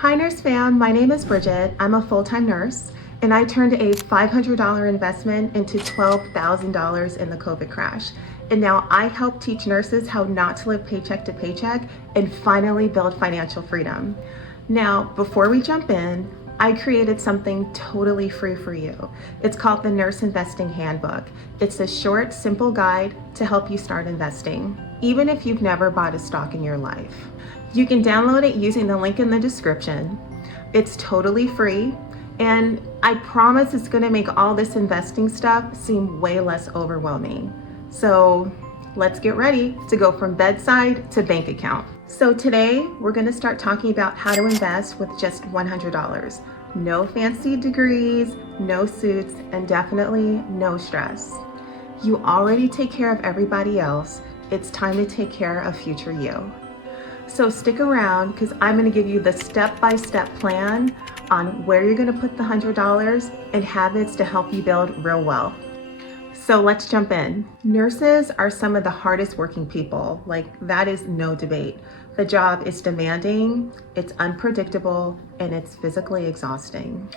Hi Nurse Fam, my name is Bridget. I'm a full-time nurse and I turned a $500 investment into $12,000 in the COVID crash. And now I help teach nurses how not to live paycheck to paycheck and finally build financial freedom. Now, before we jump in, I created something totally free for you. It's called the Nurse Investing Handbook. It's a short, simple guide to help you start investing, even if you've never bought a stock in your life. You can download it using the link in the description. It's totally free, and I promise it's gonna make all this investing stuff seem way less overwhelming. So let's get ready to go from bedside to bank account. So today we're gonna start talking about how to invest with just $100. No fancy degrees, no suits, and definitely no stress. You already take care of everybody else. It's time to take care of future you. So stick around because I'm going to give you the step-by-step plan on where you're going to put the $100 and habits to help you build real wealth. So let's jump in. Nurses are some of the hardest working people. Like, that is no debate. The job is demanding, it's unpredictable, and it's physically exhausting.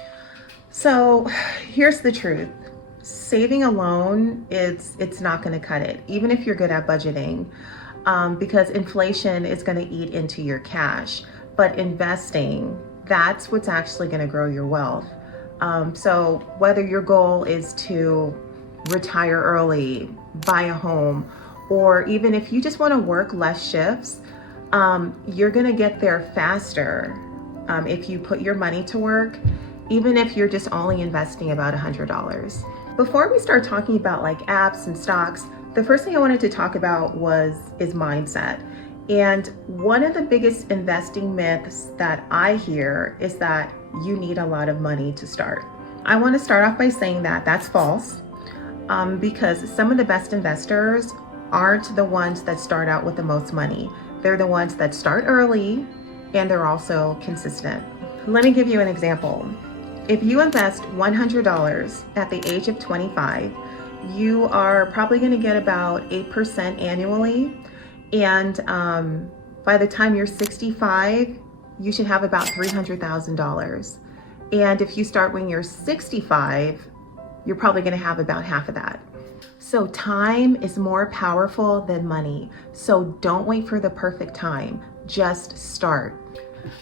So here's the truth. Saving alone, it's not going to cut it, even if you're good at budgeting. Because inflation is going to eat into your cash, but investing, that's what's actually going to grow your wealth. So whether your goal is to retire early, buy a home, or even if you just want to work less shifts, you're going to get there faster if you put your money to work, even if you're just only investing about $100. Before we start talking about like apps and stocks, the first thing I wanted to talk about is mindset. And one of the biggest investing myths that I hear is that you need a lot of money to start. I want to start off by saying that that's false, because some of the best investors aren't the ones that start out with the most money. They're the ones that start early and they're also consistent. Let me give you an example. If you invest $100 at the age of 25, you are probably going to get about 8% annually. And by the time you're 65, you should have about $300,000. And if you start when you're 65, you're probably going to have about half of that. So time is more powerful than money. So don't wait for the perfect time. Just start.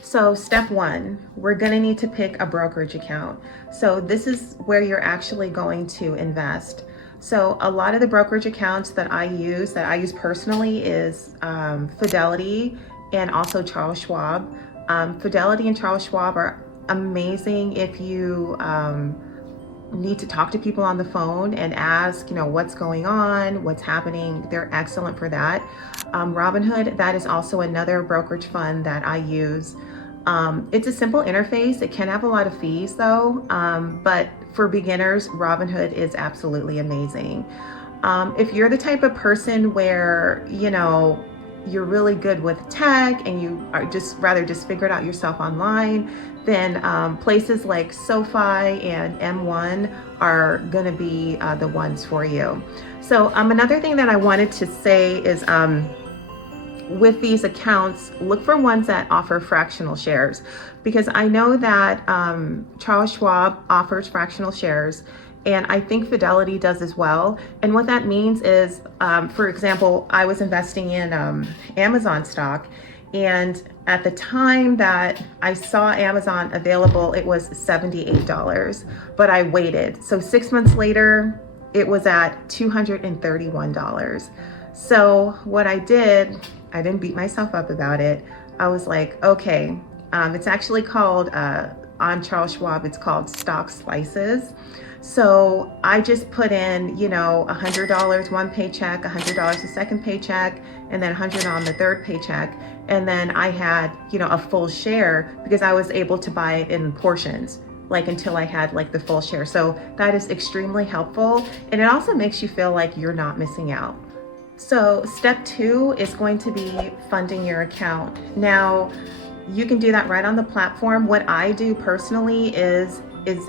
So step one, we're going to need to pick a brokerage account. So this is where you're actually going to invest. So a lot of the brokerage accounts that I use personally is Fidelity and also Charles Schwab. Fidelity and Charles Schwab are amazing if you need to talk to people on the phone and ask, what's going on, what's happening. They're excellent for that. Robinhood, that is also another brokerage fund that I use. It's a simple interface. It can have a lot of fees though, but for beginners, Robinhood is absolutely amazing. If you're the type of person where, you're really good with tech and you are rather figure it out yourself online, then places like SoFi and M1 are going to be the ones for you. So another thing that I wanted to say is with these accounts, look for ones that offer fractional shares, because I know that Charles Schwab offers fractional shares, and I think Fidelity does as well. And what that means is, for example, I was investing in Amazon stock, and at the time that I saw Amazon available, it was $78, but I waited. So 6 months later, it was at $231. So what I didn't beat myself up about it. I was like, okay, it's actually called, on Charles Schwab, it's called stock slices. So I just put in, $100 one paycheck, $100 the second paycheck, and then $100 on the third paycheck. And then I had, a full share because I was able to buy it in portions, like until I had like the full share. So that is extremely helpful. And it also makes you feel like you're not missing out. So step two is going to be funding your account. Now, You can do that right on the platform. What I do personally is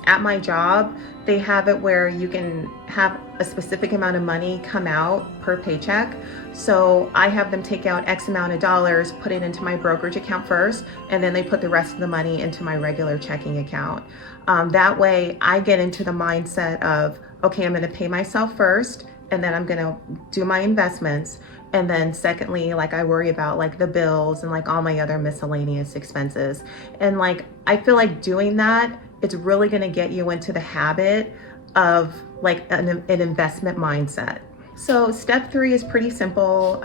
at my job, they have it where you can have a specific amount of money come out per paycheck. So I have them take out X amount of dollars, put it into my brokerage account first, and then they put the rest of the money into my regular checking account. That way I get into the mindset of, okay, I'm gonna pay myself first, and then I'm gonna do my investments. And then secondly, like I worry about like the bills and like all my other miscellaneous expenses. And like, I feel like doing that, it's really gonna get you into the habit of like an investment mindset. So step 3 is pretty simple.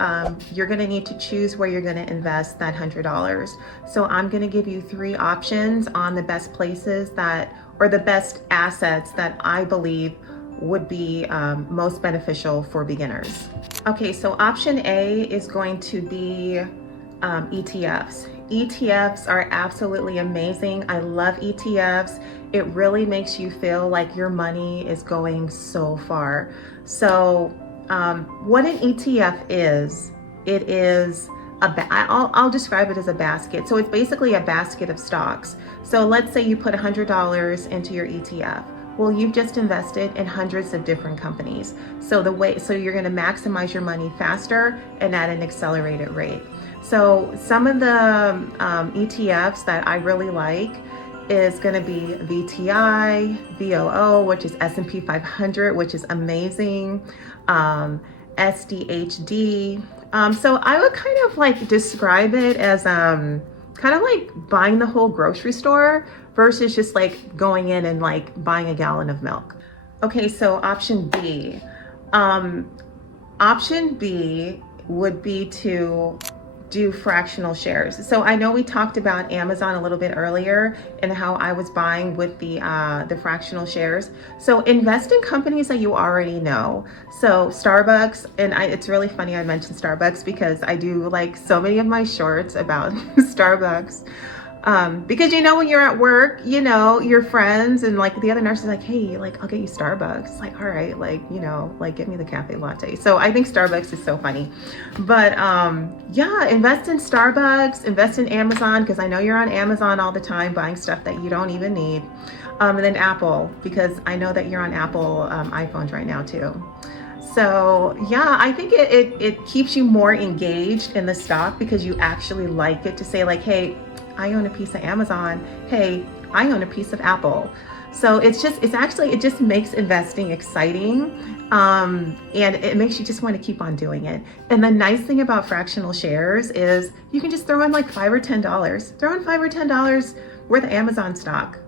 You're gonna need to choose where you're gonna invest that $100. So I'm gonna give you 3 options on the best places or the best assets that I believe would be most beneficial for beginners. Okay, so option A is going to be ETFs. ETFs are absolutely amazing. I love ETFs. It really makes you feel like your money is going so far. So what an ETF is, it is I'll describe it as a basket. So it's basically a basket of stocks. So let's say you put $100 into your ETF. Well, you've just invested in hundreds of different companies. So you're gonna maximize your money faster and at an accelerated rate. So some of the ETFs that I really like is gonna be VTI, VOO, which is S&P 500, which is amazing, SDHD. So I would kind of like describe it as kind of like buying the whole grocery store versus just like going in and like buying a gallon of milk. Okay, so option B. Option B would be to do fractional shares. So I know we talked about Amazon a little bit earlier and how I was buying with the fractional shares. So invest in companies that you already know. So Starbucks, and it's really funny I mentioned Starbucks because I do like so many of my shorts about Starbucks. Because when you're at work, your friends and like the other nurses like, hey, like I'll get you Starbucks. Like, all right, like, like get me the cafe latte. So I think Starbucks is so funny. But yeah, invest in Starbucks, invest in Amazon, because I know you're on Amazon all the time buying stuff that you don't even need. And then Apple, because I know that you're on Apple iPhones right now too. So yeah, I think it keeps you more engaged in the stock because you actually like it to say like, hey, I own a piece of Amazon. Hey, I own a piece of Apple. So it just makes investing exciting. And it makes you just want to keep on doing it. And the nice thing about fractional shares is you can just throw in like $5 or $10. Throw in $5 or $10 worth of Amazon stock,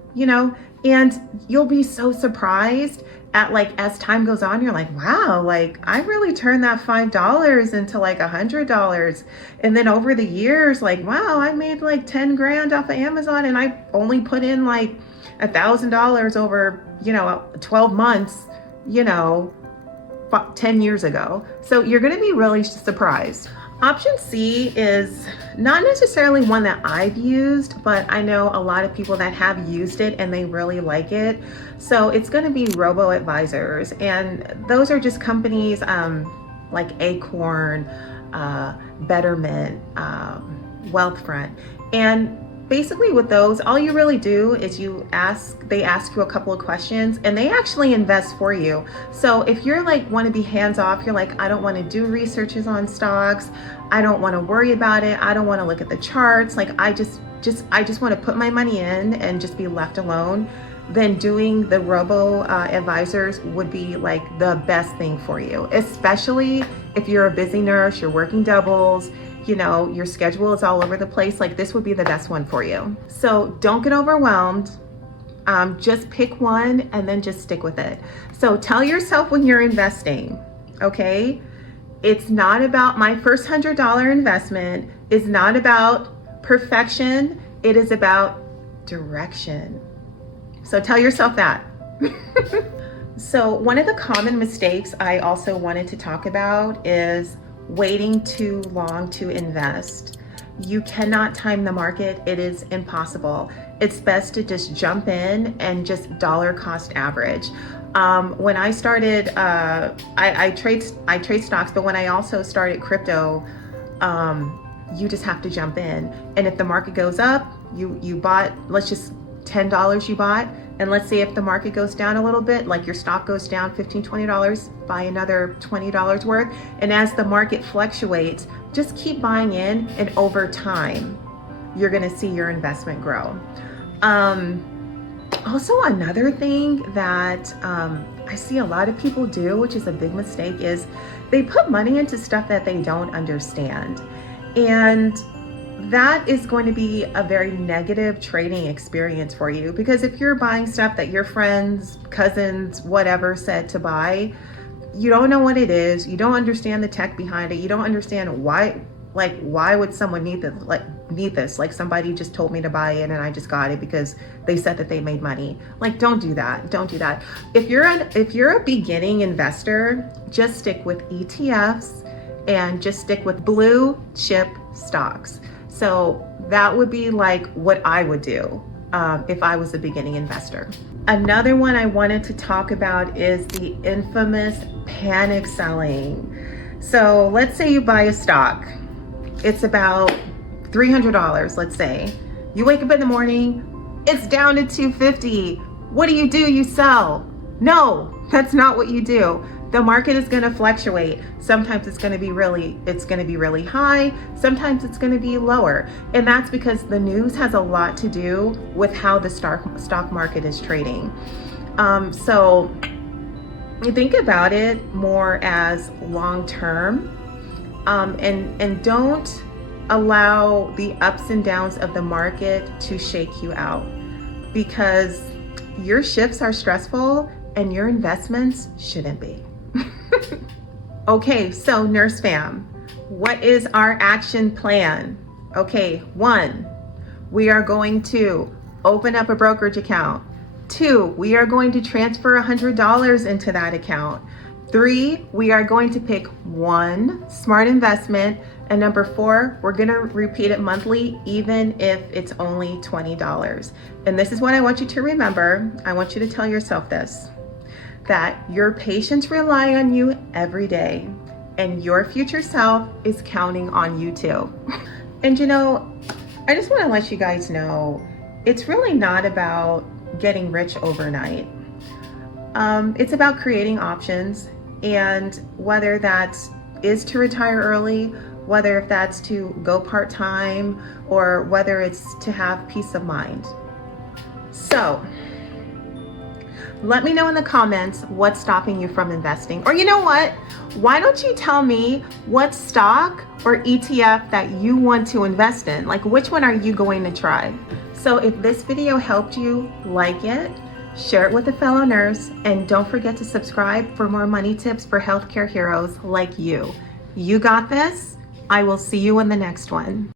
and you'll be so surprised at like, as time goes on, you're like, wow, like I really turned that $5 into like $100. And then over the years, like, wow, I made like 10 grand off of Amazon and I only put in like $1,000 over, 12 months, 10 years ago. So you're going to be really surprised. Option C is not necessarily one that I've used, but I know a lot of people that have used it and they really like it. So it's going to be robo-advisors, and those are just companies like Acorn, Betterment, Wealthfront. And basically with those, all you really do is they ask you a couple of questions and they actually invest for you. So if you're like want to be hands off, you're like, I don't want to do researches on stocks, I don't want to worry about it, I don't want to look at the charts, like I just want to put my money in and just be left alone, then doing the robo advisors would be like the best thing for you, especially if you're a busy nurse, you're working doubles, your schedule is all over the place. Like this would be the best one for you. So don't get overwhelmed. Just pick one and then just stick with it. So tell yourself when you're investing, okay, it's not about my first $100 investment is not about perfection. It is about direction. So tell yourself that. So one of the common mistakes I also wanted to talk about is waiting too long to invest. You cannot time the market. It is impossible. It's best to just jump in and just dollar cost average. When I started, I trade stocks, but when I also started crypto, You just have to jump in. And if the market goes up, you bought, let's just $10 you bought, and let's say if the market goes down a little bit, like your stock goes down $15, $20, buy another $20 worth. And as the market fluctuates, just keep buying in, and over time, you're gonna see your investment grow. Also, another thing that I see a lot of people do, which is a big mistake, is they put money into stuff that they don't understand. And that is going to be a very negative trading experience for you, because if you're buying stuff that your friends, cousins, whatever said to buy, you don't know what it is, you don't understand the tech behind it, you don't understand why would someone need this? Like somebody just told me to buy it and I just got it because they said that they made money. Like, don't do that. Don't do that. If you're a beginning investor, just stick with ETFs and just stick with blue chip stocks. So that would be like what I would do if I was a beginning investor. Another one I wanted to talk about is the infamous panic selling. So let's say you buy a stock. It's about $300, let's say. You wake up in the morning, it's down to $250. What do? You sell. No, that's not what you do. The market is going to fluctuate. Sometimes it's going to be really high. Sometimes it's going to be lower. And that's because the news has a lot to do with how the stock market is trading. So you think about it more as long-term, and don't allow the ups and downs of the market to shake you out, because your shifts are stressful and your investments shouldn't be. Okay, so Nurse Fam, what is our action plan? Okay, 1, we are going to open up a brokerage account. 2, we are going to transfer $100 into that account. 3, we are going to pick one smart investment. And number 4, we're gonna repeat it monthly, even if it's only $20. And this is what I want you to remember. I want you to tell yourself this, that your patients rely on you every day, and your future self is counting on you too. And you know, I just wanna let you guys know, it's really not about getting rich overnight. It's about creating options, and whether that is to retire early, whether if that's to go part-time, or whether it's to have peace of mind. So let me know in the comments what's stopping you from investing. Or you know what? Why don't you tell me what stock or ETF that you want to invest in? Like, which one are you going to try? So if this video helped you, like it, share it with a fellow nurse, and don't forget to subscribe for more money tips for healthcare heroes like you. You got this. I will see you in the next one.